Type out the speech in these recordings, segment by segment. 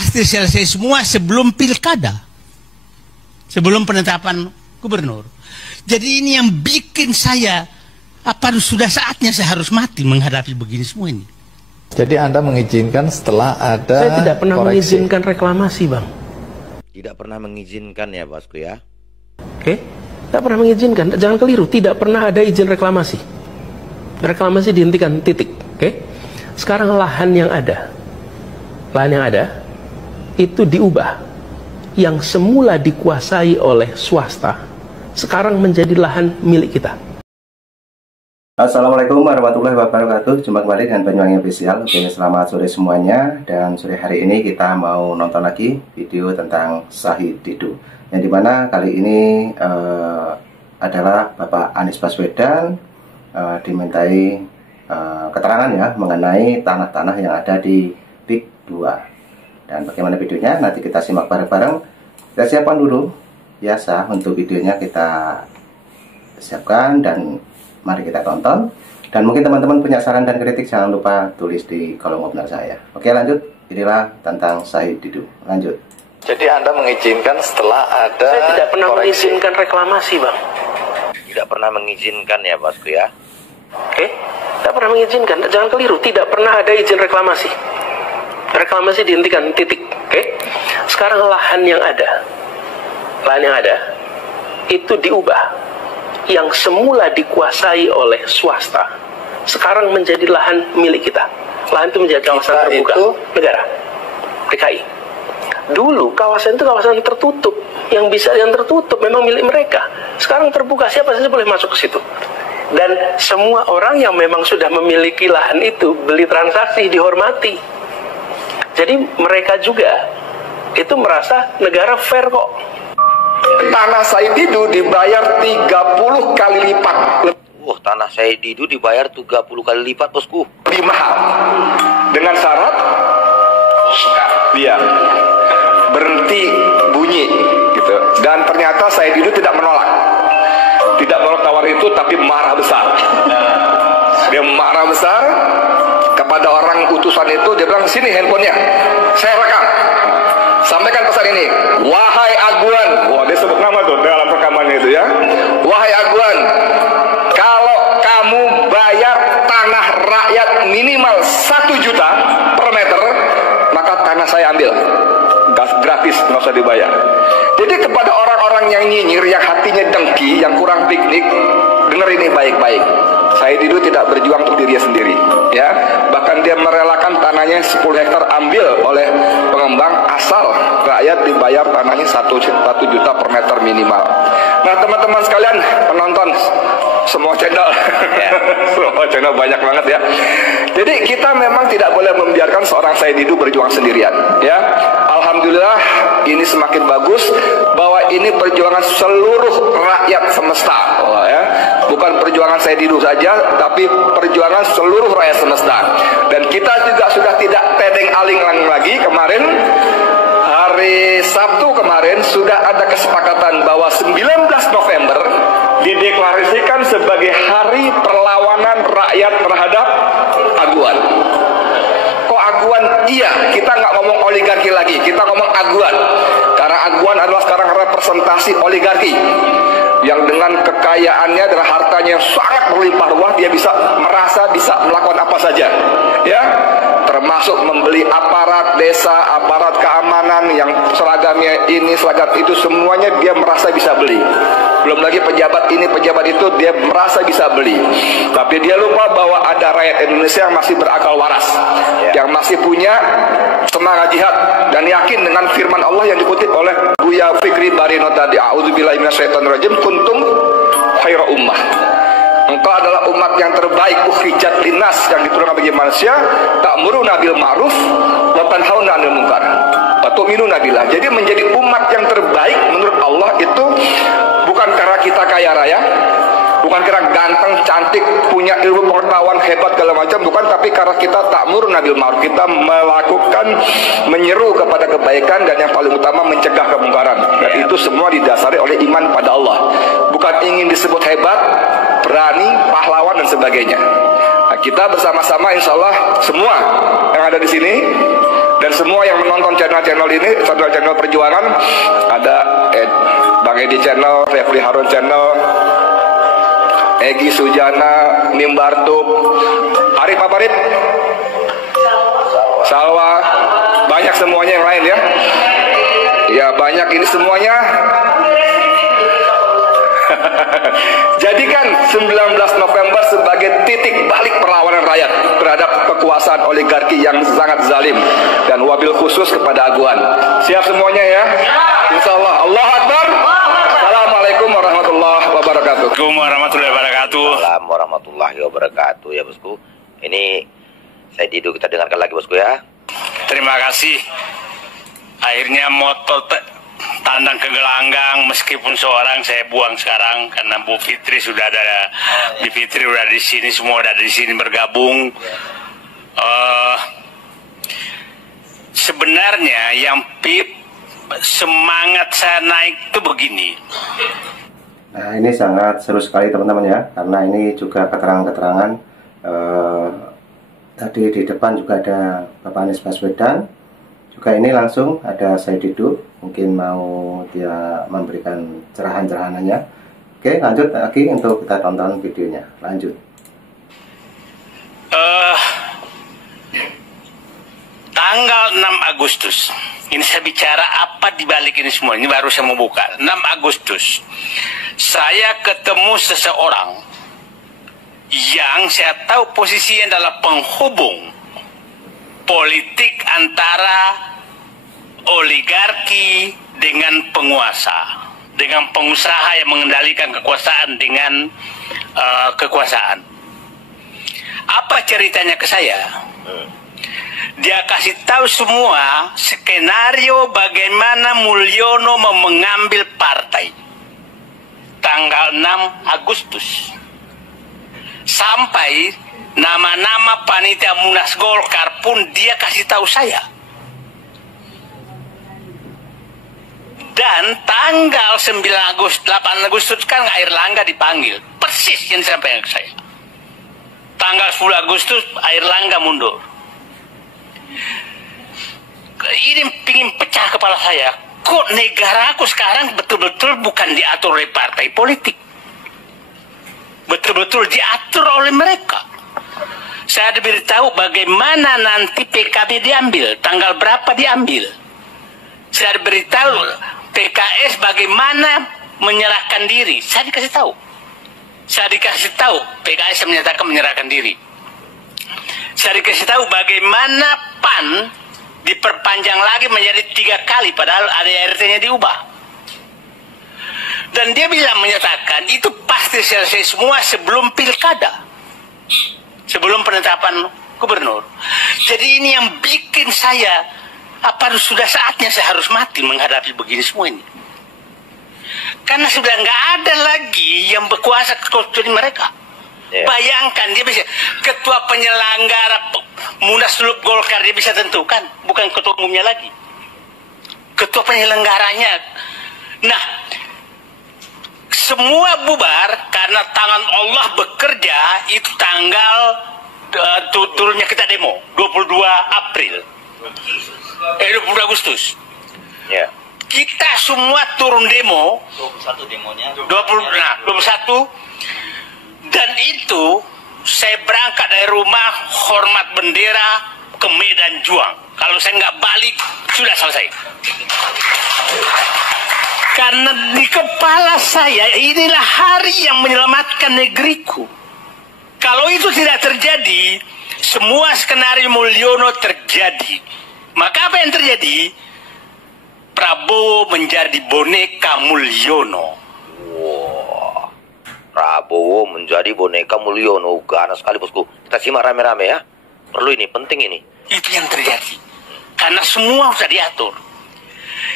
pasti selesai semua sebelum pilkada, sebelum penetapan gubernur. Jadi ini yang bikin saya, apa sudah saatnya saya harus mati menghadapi begini semua ini. Jadi Anda mengizinkan setelah ada Saya tidak pernah koreksi. mengizinkan reklamasi, Bang. Tidak pernah mengizinkan ya, Bosku ya. Oke? Tidak pernah mengizinkan. Jangan keliru, tidak pernah ada izin reklamasi. Reklamasi dihentikan, titik. Oke? Sekarang lahan yang ada itu diubah. Yang semula dikuasai oleh swasta, sekarang menjadi lahan milik kita. Assalamualaikum warahmatullahi wabarakatuh. Jumpa kembali dengan Banyuwangi Official. Oke, selamat sore semuanya. Dan sore hari ini kita mau nonton lagi video tentang Syahid Didu, yang dimana kali ini adalah Bapak Anies Baswedan dimintai keterangan ya mengenai tanah-tanah yang ada di PIK 2. Dan bagaimana videonya nanti kita simak bareng-bareng. Kita siapkan dulu biasa untuk videonya, kita siapkan dan mari kita tonton. Dan mungkin teman-teman punya saran dan kritik, jangan lupa tulis di kolom komentar saya. Oke, lanjut. Inilah tentang Syahid Didu. Lanjut. Jadi Anda mengizinkan setelah ada Saya tidak pernah koreksi. mengizinkan reklamasi, Bang. Tidak pernah mengizinkan ya, Bosku ya. Oke? Tidak pernah mengizinkan. Jangan keliru, tidak pernah ada izin reklamasi. Reklamasi dihentikan, titik. Oke? Sekarang lahan yang ada itu diubah. Yang semula dikuasai oleh swasta, sekarang menjadi lahan milik kita. Lahan itu menjadi kawasan terbuka itu negara, DKI. Dulu kawasan itu kawasan tertutup, yang tertutup memang milik mereka. Sekarang terbuka, siapa saja boleh masuk ke situ. Dan semua orang yang memang sudah memiliki lahan itu beli transaksi, dihormati. Jadi mereka juga itu merasa negara fair kok. Tanah Syahid Didu dibayar 30 kali lipat. Wah, tanah Syahid Didu dibayar 30 kali lipat, Bosku. Lebih mahal. Dengan syarat diam, berhenti bunyi gitu. Dan ternyata Syahid Didu tidak menolak. Tidak menolak tawar itu, tapi marah besar. Dia marah besar kepada orang utusan itu. Dia bilang, sini handphonenya, saya rekam. Sampaikan pesan ini, wahai Aguan. Wah, dia sebut nama tuh dalam rekamannya itu ya. Wahai Aguan, kalau kamu bayar tanah rakyat minimal 1 juta per meter, maka tanah saya ambil gratis, nggak usah dibayar. Jadi kepada orang-orang yang nyinyir, yang hatinya dengki, yang kurang piknik, dengar ini baik-baik. Syahid Didu tidak berjuang untuk dirinya sendiri, ya. Bahkan dia merelakan tanahnya 10 hektar ambil oleh pengembang asal rakyat dibayar tanahnya 1 juta per meter minimal. Nah, teman-teman sekalian, penonton semua channel, semua channel banyak banget ya. Jadi kita memang tidak boleh membiarkan seorang Syahid Didu berjuang sendirian, ya. Alhamdulillah ini semakin bagus bahwa ini perjuangan seluruh rakyat semesta, ya. Bukan perjuangan Syahid Didu saja, tapi perjuangan seluruh rakyat semesta. Dan kita juga sudah tidak tedeng aling lagi. Kemarin hari Sabtu kemarin sudah ada kesepakatan bahwa 19 November dideklarasikan sebagai hari perlawanan rakyat terhadap Aguan. Kok Aguan? Iya, kita nggak ngomong oligarki lagi, kita ngomong Aguan. Karena Aguan adalah sekarang representasi oligarki yang dengan kekayaannya dan hartanya yang sangat berlimpah ruah, dia merasa bisa melakukan apa saja, ya, termasuk membeli aparat desa, aparat keamanan yang seragamnya ini, seragam itu, semuanya dia merasa bisa beli. Belum lagi pejabat ini, pejabat itu, dia merasa bisa beli. Tapi dia lupa bahwa ada rakyat Indonesia yang masih berakal waras, yang masih punya semangat jihad dan yakin dengan firman Allah yang dikutip oleh Buya Fikri Barino tadi, a'udzubillahi minasyaitonirrajim, kuntum khaira ummah. Engkau adalah umat yang terbaik, ukhrijat linnas, yang diturunkan bagi manusia, ta'muruna bil ma'ruf wa tanhauna 'anil munkar wa tu'minuna billah. Jadi menjadi umat yang terbaik menurut Allah itu bukan karena kita kaya raya, bukan karena ganteng, cantik, punya ilmu pengetahuan hebat segala macam, bukan, tapi karena kita ta'muruna bil ma'ruf, kita melakukan, menyeru kepada kebaikan, dan yang paling utama mencegah kemungkaran. Dan itu semua didasari oleh iman pada Allah, bukan ingin disebut hebat, berani, pahlawan dan sebagainya. Nah, kita bersama-sama insya Allah semua yang ada di sini dan semua yang menonton channel-channel ini, channel-channel perjuangan, ada Bang Edi channel, Refli Harun channel, Egi Sujana, Mimbartub, Arif apa Arif? Salwa, banyak semuanya yang lain ya. Ya banyak ini semuanya. Jadikan 19 November sebagai titik balik perlawanan rakyat terhadap kekuasaan oligarki yang sangat zalim, dan wabil khusus kepada aguan. Siap semuanya ya? Insya Allah. Allah Akbar. Assalamualaikum warahmatullahi wabarakatuh. Assalamualaikum warahmatullahi wabarakatuh. Assalamualaikum warahmatullahi wabarakatuh ya bosku. Ini saya Didu, kita dengarkan lagi bosku ya. Terima kasih. Akhirnya moto tandang ke gelanggang, meskipun seorang saya buang sekarang karena Bu Fitri sudah ada, Bu Fitri sudah di sini, semua sudah di sini bergabung. Sebenarnya yang semangat saya naik itu begini. Nah ini sangat seru sekali teman-teman ya, karena ini juga keterangan-keterangan. Tadi di depan juga ada Bapak Anies Baswedan, juga ini langsung ada Said Didu, mungkin mau dia memberikan cerahan-cerahannya. Oke, lanjut lagi untuk kita tonton videonya. Lanjut. Tanggal 6 Agustus, ini saya bicara apa dibalik ini semua, ini baru saya mau buka. 6 Agustus, saya ketemu seseorang yang saya tahu posisinya adalah penghubung politik antara oligarki dengan penguasa, dengan pengusaha yang mengendalikan kekuasaan dengan kekuasaan. Apa ceritanya ke saya? Dia kasih tahu semua skenario bagaimana Mulyono mengambil partai tanggal 6 Agustus. Sampai nama-nama panitia Munas Golkar pun dia kasih tahu saya. Dan tanggal 9 Agustus, 8 Agustus kan Airlangga dipanggil. Persis yang disampaikan ke saya. Tanggal 10 Agustus Airlangga mundur. Ini ingin pecah kepala saya. Kok negaraku sekarang betul-betul bukan diatur oleh partai politik, betul-betul diatur oleh mereka. Saya diberitahu bagaimana nanti PKB diambil, tanggal berapa diambil. Saya diberitahu PKS bagaimana menyerahkan diri. Saya dikasih tahu. Saya dikasih tahu PKS yang menyatakan menyerahkan diri. Saya dikasih tahu bagaimana PAN diperpanjang lagi menjadi 3 kali, padahal ADRT-nya diubah. Dan dia bilang, menyatakan itu pasti selesai semua sebelum pilkada, sebelum penetapan gubernur. Jadi ini yang bikin saya, apa sudah saatnya saya harus mati menghadapi begini semua ini. Karena sudah nggak ada lagi yang berkuasa kecuali mereka. Bayangkan, dia bisa ketua penyelenggara Munaslup Golkar, dia bisa tentukan, bukan ketua umumnya lagi, ketua penyelenggaranya. Nah, semua bubar karena tangan Allah bekerja. Itu tanggal turunnya kita demo 22 April, 22 Agustus. Kita semua turun demo 21 demonya 21. Dan itu saya berangkat dari rumah, hormat bendera ke Medan Juang. Kalau saya nggak balik, sudah selesai. Karena di kepala saya, inilah hari yang menyelamatkan negeriku. Kalau itu tidak terjadi, semua skenario Mulyono terjadi. Maka apa yang terjadi? Prabowo menjadi boneka Mulyono. Prabowo menjadi boneka Mulyono. Ganas sekali bosku. Kita simak rame-rame ya. Perlu ini, penting ini. Itu yang terjadi. Karena semua sudah diatur.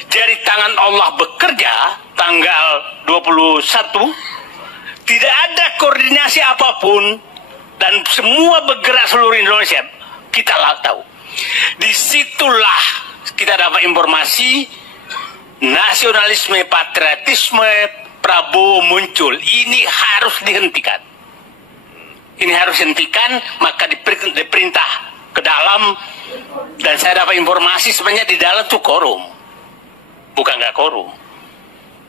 Dari tangan Allah bekerja tanggal 21. Tidak ada koordinasi apapun. Dan semua bergerak seluruh Indonesia. Kita tahu. Disitulah kita dapat informasi nasionalisme, patriotisme Prabowo muncul. Ini harus dihentikan. Ini harus dihentikan, maka diperintah ke dalam, dan saya dapat informasi sebenarnya di dalam tuh korum. Bukan nggak korum,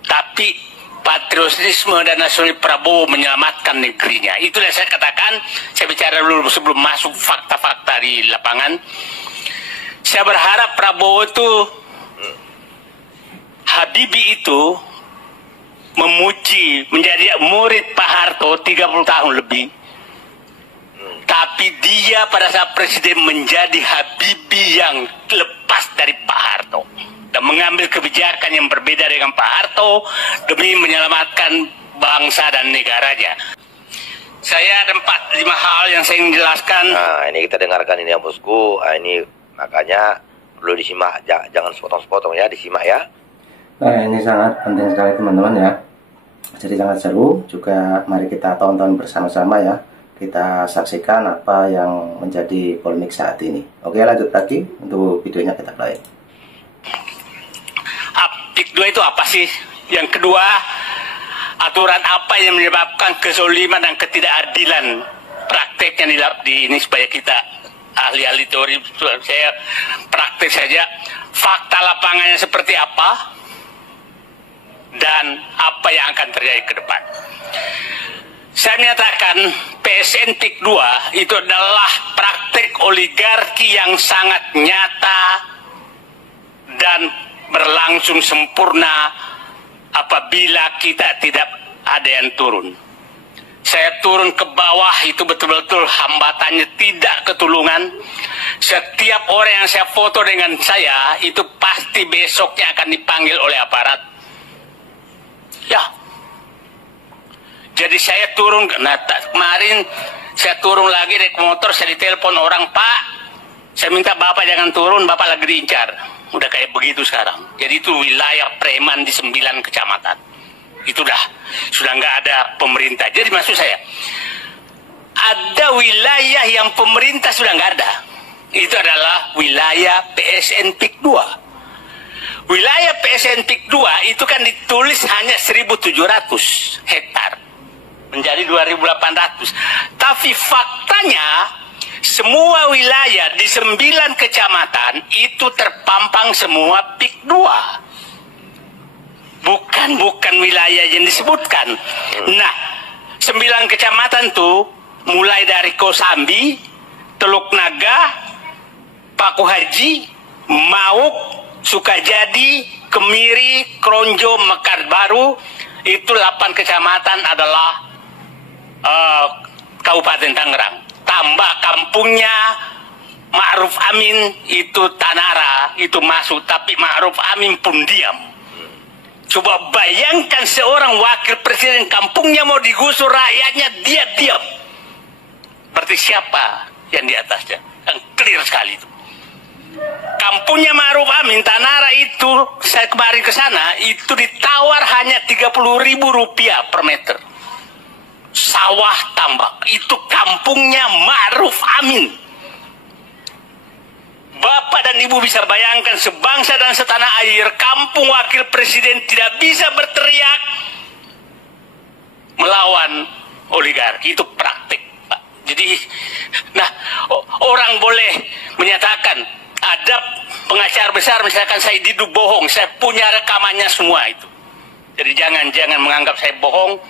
tapi patriotisme dan nasionalis Prabowo menyelamatkan negerinya. Itulah saya katakan, saya bicara dulu sebelum masuk fakta-fakta di lapangan. Saya berharap Prabowo itu, Habibie itu memuji, menjadi murid Pak Harto 30 tahun lebih. Tapi dia pada saat presiden menjadi Habibie yang lepas dari Pak Harto dan mengambil kebijakan yang berbeda dengan Pak Harto demi menyelamatkan bangsa dan negaranya. Saya ada 4-5 hal yang saya ingin jelaskan. Nah, ini kita dengarkan ini ya bosku. Nah, ini makanya perlu disimak, jangan sepotong-sepotong ya, disimak ya. Nah, ini sangat penting sekali teman-teman ya. Jadi sangat seru juga, mari kita tonton bersama-sama ya. Kita saksikan apa yang menjadi polemik saat ini. Oke, lanjut lagi untuk videonya kita play. PIK 2 itu apa sih? Yang kedua, aturan apa yang menyebabkan kezoliman dan ketidakadilan prakteknya di ini, supaya kita ahli-ahli teori, saya praktek saja. Fakta lapangannya seperti apa dan apa yang akan terjadi ke depan. Saya menyatakan PSN PIK 2 itu adalah praktek oligarki yang sangat nyata dan berlangsung sempurna apabila kita tidak ada yang turun. Saya turun ke bawah itu betul-betul hambatannya tidak ketulungan. Setiap orang yang saya foto dengan saya itu pasti besoknya akan dipanggil oleh aparat. Ya. Jadi saya turun, nah kemarin saya turun lagi naik motor, saya ditelepon orang, Pak, saya minta Bapak jangan turun, Bapak lagi diincar. Udah kayak begitu sekarang. Jadi itu wilayah preman di 9 kecamatan. Itu sudah nggak ada pemerintah. Jadi maksud saya, ada wilayah yang pemerintah sudah nggak ada. Itu adalah wilayah PSN PIK 2. Wilayah PSN PIK 2 itu kan ditulis hanya 1.700 hektar. Menjadi 2.800. Tapi faktanya semua wilayah di 9 kecamatan itu terpampang semua PIK 2. Bukan wilayah yang disebutkan. Nah, 9 kecamatan tuh mulai dari Kosambi, Teluk Naga, Paku Haji, Mauk, Sukajadi, Kemiri, Kronjo, Mekar Baru, itu 8 kecamatan adalah Kabupaten Tangerang. Tambah kampungnya Ma'ruf Amin itu Tanara, itu masuk, tapi Ma'ruf Amin pun diam. Coba bayangkan seorang wakil presiden kampungnya mau digusur, rakyatnya dia diam. Berarti siapa yang di atasnya? Yang clear sekali itu. Kampungnya Ma'ruf Amin, Tanara itu, saya kemarin ke sana, itu ditawar hanya Rp30.000 per meter. Sawah tambak, itu kampungnya Ma'ruf Amin. Bapak dan Ibu bisa bayangkan, sebangsa dan setanah air, kampung wakil presiden tidak bisa berteriak melawan oligarki. Itu praktik, Pak. Jadi, nah, orang boleh menyatakan, ada pengacara besar misalkan saya Didu bohong, saya punya rekamannya semua itu. Jadi jangan menganggap saya bohong.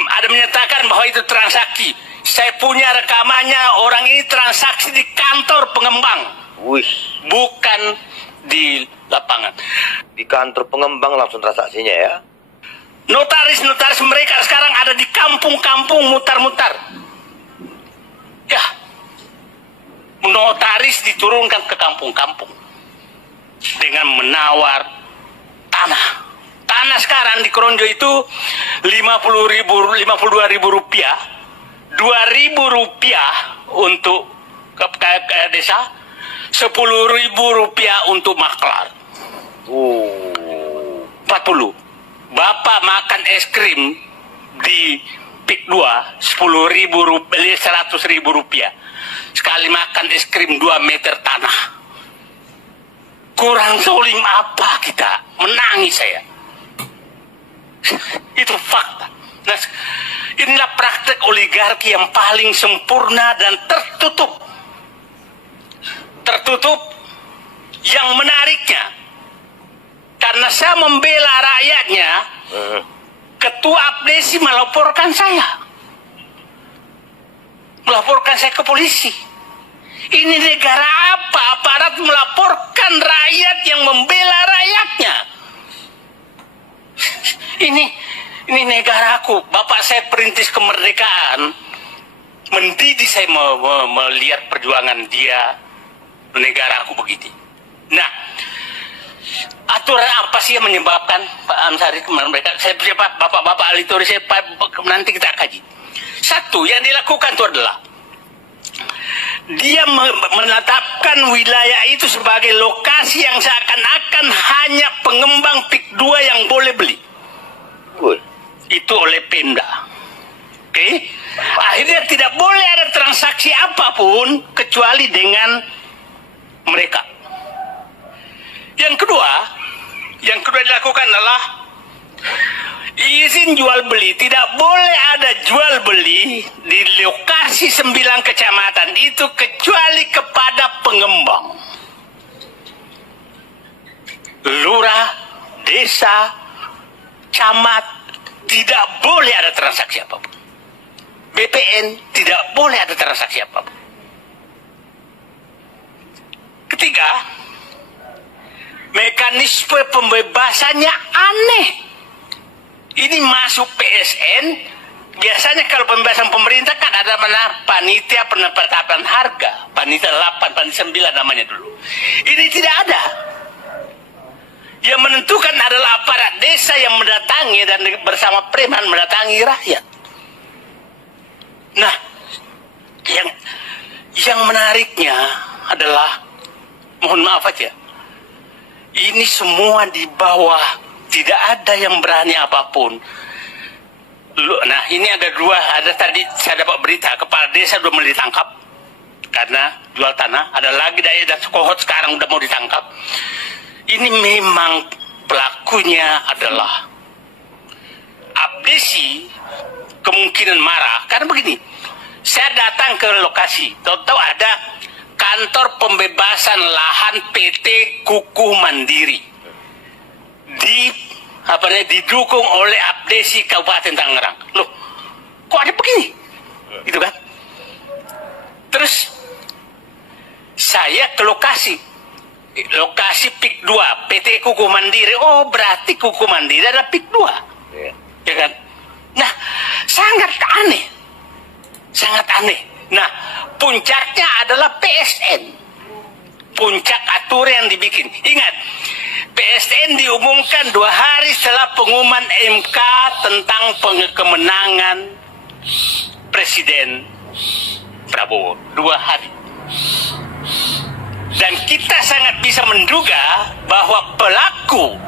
Ada menyatakan bahwa itu transaksi. Saya punya rekamannya, orang ini transaksi di kantor pengembang. Wih. Bukan di lapangan. Di kantor pengembang langsung transaksinya ya. Notaris-notaris mereka sekarang ada di kampung-kampung mutar-mutar. Ya. Notaris diturunkan ke kampung-kampung dengan menawar tanah. Tanah sekarang di Kronjo itu Rp52.000, Rp2.000 untuk ke desa, Rp10.000 untuk maklar. 40. Bapak makan es krim di PIK 2 Rp100.000. Sekali makan es krim 2 meter tanah. Kurang zolim apa kita? Menangis saya. Itu fakta. Nah, inilah praktek oligarki yang paling sempurna dan tertutup. tertutup. Yang menariknya, karena saya membela rakyatnya, Ketua Abdesi melaporkan saya ke polisi. Ini negara apa? Aparat melaporkan rakyat yang membela rakyatnya. Ini negaraku. Bapak saya perintis kemerdekaan, mendidik saya melihat perjuangan dia, negaraku begitu. Nah, aturan apa sih yang menyebabkan Pak Ansari mereka? Saya Bapak ahli teori, nanti kita kaji. Satu yang dilakukan itu adalah dia menetapkan wilayah itu sebagai lokasi yang seakan-akan hanya pengembang PIK 2 yang boleh beli. Itu oleh Pemda. Oke? Akhirnya tidak boleh ada transaksi apapun kecuali dengan mereka. Yang kedua dilakukan adalah izin jual beli. Tidak boleh ada jual beli di lokasi 9 kecamatan itu kecuali kepada pengembang. Lurah, desa, camat, tidak boleh ada transaksi apapun. BPN tidak boleh ada transaksi apapun. Ketiga, mekanisme pembebasannya aneh. Ini masuk PSN. Biasanya kalau pembebasan pemerintah kan ada panitia penetapan harga, panitia 8, panitia 9 namanya dulu. Ini tidak ada. Yang menentukan adalah aparat desa yang mendatangi dan bersama preman mendatangi rakyat. Nah, yang menariknya adalah, mohon maaf aja, ini semua di bawah, tidak ada yang berani apapun. Nah, ini ada tadi saya dapat berita, kepala desa udah mau ditangkap karena jual tanah. Ada lagi daerah Kohot sekarang udah mau ditangkap. Ini memang pelakunya adalah Abdesi, kemungkinan marah. Karena begini, saya datang ke lokasi, tahu-tahu ada kantor pembebasan lahan PT Kuku Mandiri. Didukung oleh Abdesi Kabupaten Tangerang. Loh, kok ada begini? Gitu kan? Terus saya ke lokasi PIK 2 PT Kuku Mandiri. Oh, berarti Kuku Mandiri ada PIK 2. Ya kan? Nah, sangat aneh. Nah, puncaknya adalah PSN. Puncak aturan yang dibikin. Ingat, PSN diumumkan 2 hari setelah pengumuman MK tentang kemenangan Presiden Prabowo. 2 hari. Dan kita sangat bisa menduga bahwa pelaku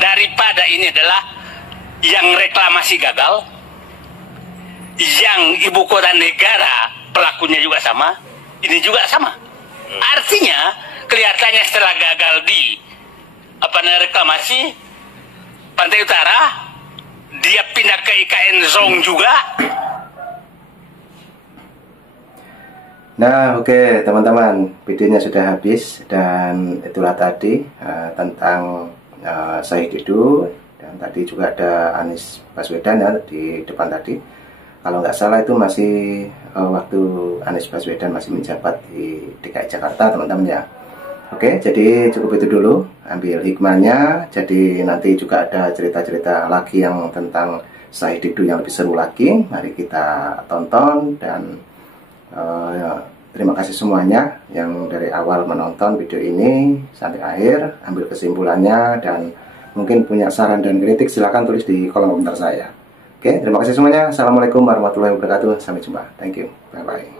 daripada ini adalah yang reklamasi gagal, yang ibu kota negara pelakunya juga sama, ini juga sama. Artinya kelihatannya setelah gagal di reklamasi Pantai Utara, dia pindah ke IKN Zong juga. Nah, oke teman-teman, videonya sudah habis dan itulah tadi tentang Syahid Didu, dan tadi juga ada Anies Baswedan ya di depan tadi. Kalau nggak salah itu masih waktu Anies Baswedan masih menjabat di DKI Jakarta, teman-teman ya. Oke, jadi cukup itu dulu, ambil hikmahnya. Jadi nanti juga ada cerita-cerita lagi yang tentang Syahid Didu yang lebih seru lagi. Mari kita tonton dan terima kasih semuanya yang dari awal menonton video ini sampai akhir. Ambil kesimpulannya dan mungkin punya saran dan kritik silahkan tulis di kolom komentar saya. Oke, terima kasih semuanya. Assalamualaikum warahmatullahi wabarakatuh. Sampai jumpa. Thank you. Bye bye.